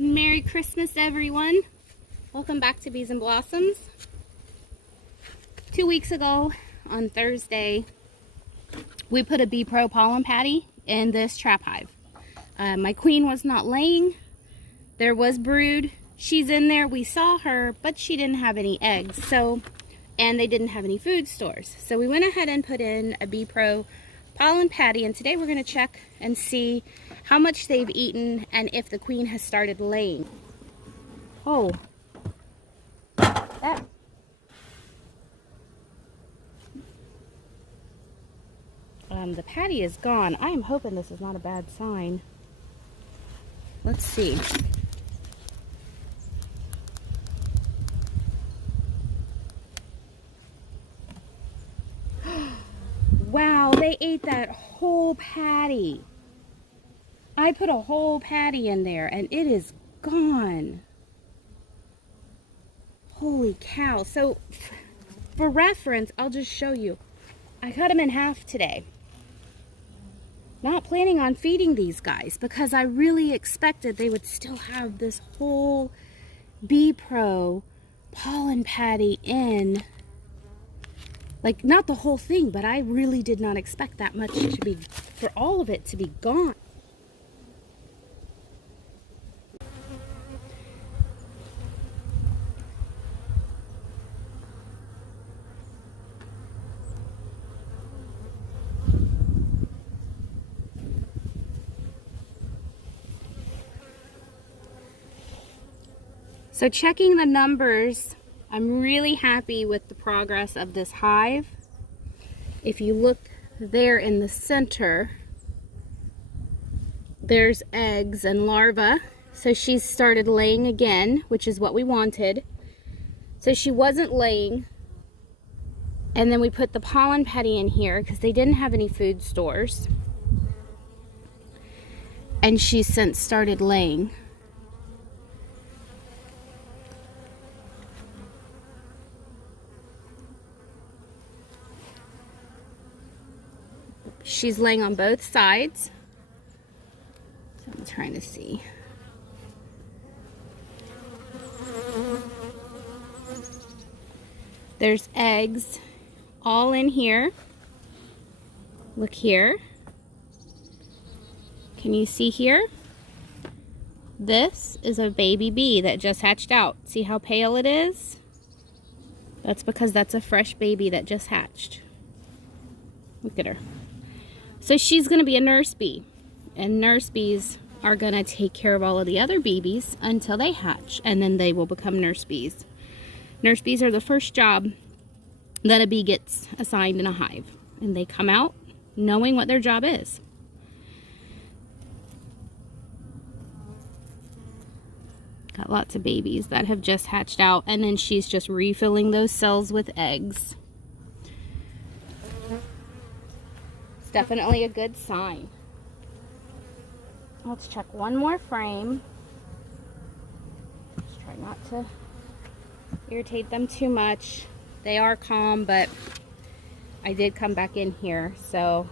Merry Christmas, everyone. Welcome back to Bees and Blossoms. 2 weeks ago on Thursday, we put a Bee Pro pollen patty in this trap hive. My queen was not laying. There was brood. She's in there. We saw her, but she didn't have any eggs. And they didn't have any food stores. So we went ahead and put in a Bee Pro pollen patty, and today we're going to check and see how much they've eaten and if the queen has started laying. Oh, that. The patty is gone. I am hoping this is not a bad sign. Let's see. Wow, they ate that whole patty. I put a whole patty in there and it is gone. Holy cow. So for reference, I'll just show you. I cut them in half today. Not planning on feeding these guys because I really expected they would still have this whole Bee Pro pollen patty in. Like, not the whole thing, but I really did not expect that much to be, for all of it to be gone. So checking the numbers, I'm really happy with the progress of this hive. If you look there in the center, there's eggs and larvae. So she's started laying again, which is what we wanted. So she wasn't laying. And then we put the pollen patty in here because they didn't have any food stores. And she's since started laying. She's laying on both sides. So I'm trying to see. There's eggs all in here. Look here. Can you see here? This is a baby bee that just hatched out. See how pale it is? That's because that's a fresh baby that just hatched. Look at her. So she's going to be a nurse bee, and nurse bees are going to take care of all of the other babies until they hatch, and then they will become nurse bees. Nurse bees are the first job that a bee gets assigned in a hive, and they come out knowing what their job is. Got lots of babies that have just hatched out, and then she's just refilling those cells with eggs. Definitely a good sign. Let's check one more frame. Just try not to irritate them too much. They are calm, but I did come back in here, so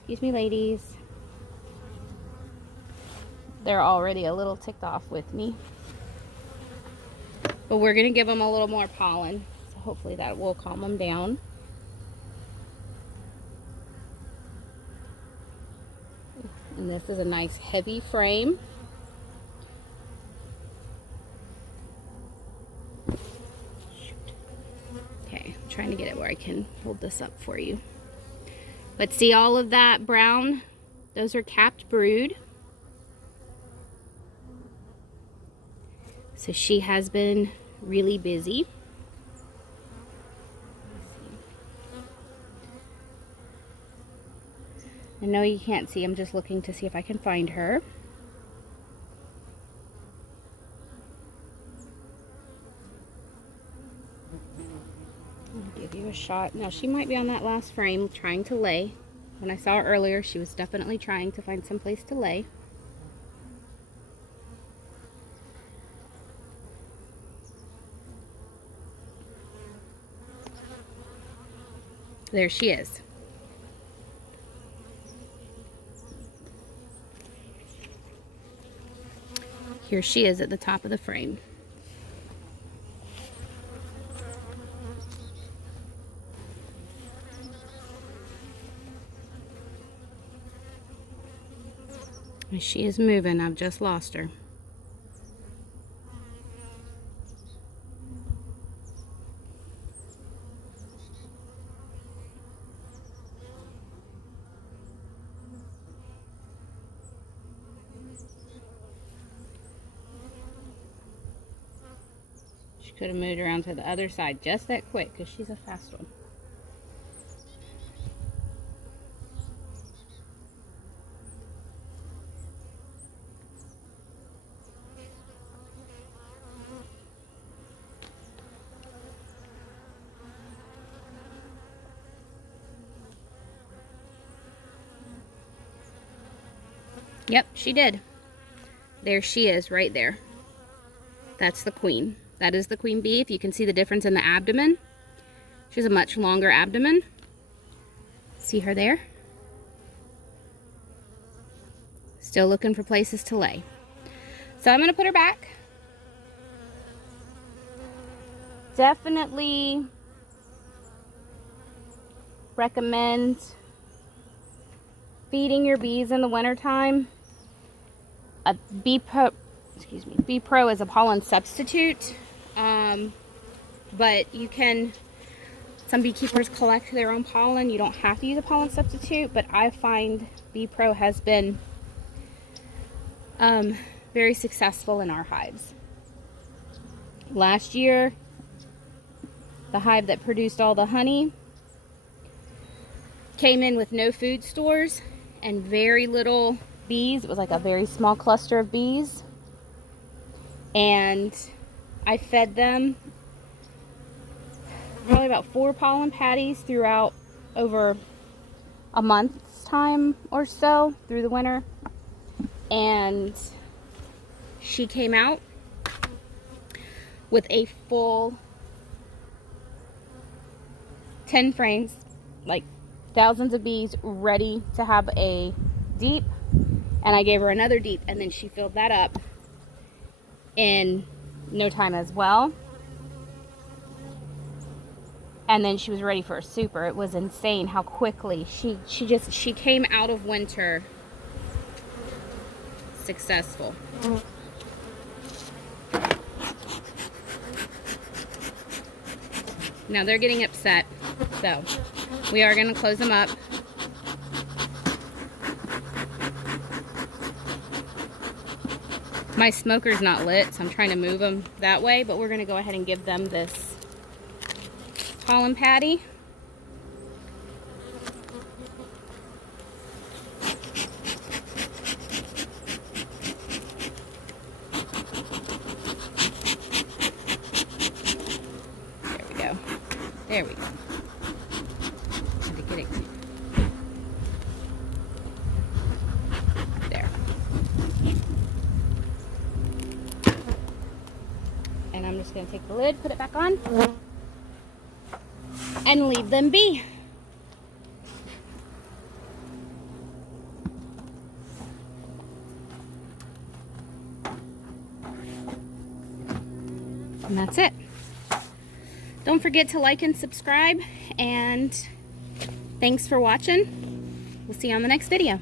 excuse me, ladies. They're already a little ticked off with me. But we're gonna give them a little more pollen, so hopefully that will calm them down. And this is a nice heavy frame. Okay, I'm trying to get it where I can hold this up for you. But see all of that brown? Those are capped brood. So she has been really busy. I know you can't see, I'm just looking to see if I can find her. I'll give you a shot. Now she might be on that last frame trying to lay. When I saw her earlier, she was definitely trying to find some place to lay. There she is. Here she is at the top of the frame. And she is moving. I've just lost her. She could have moved around to the other side just that quick because she's a fast one. Yep, she did. There she is, right there. That's the queen. That is the queen bee. If you can see the difference in the abdomen. She has a much longer abdomen. See her there? Still looking for places to lay. So I'm going to put her back. Definitely recommend feeding your bees in the wintertime. A bee pro is a pollen substitute, but you can, some beekeepers collect their own pollen. You don't have to use a pollen substitute, but I find Bee Pro has been very successful in our hives. Last year, the hive that produced all the honey came in with no food stores and very little bees. It was like a very small cluster of bees, and I fed them probably about 4 pollen patties throughout over a month's time or so through the winter. And she came out with a full 10 frames, like thousands of bees ready to have a deep, and I gave her another deep, and then she filled that up in no time as well. And then she was ready for a super. It was insane how quickly she came out of winter successful. Now they're getting upset, so we are going to close them up. My smoker's not lit, so I'm trying to move them that way, but we're going to go ahead and give them this pollen patty. There we go. There we go. Had to get it. There. And I'm just going to take the lid, put it back on, and leave them be. And that's it. Don't forget to like and subscribe, and thanks for watching. We'll see you on the next video.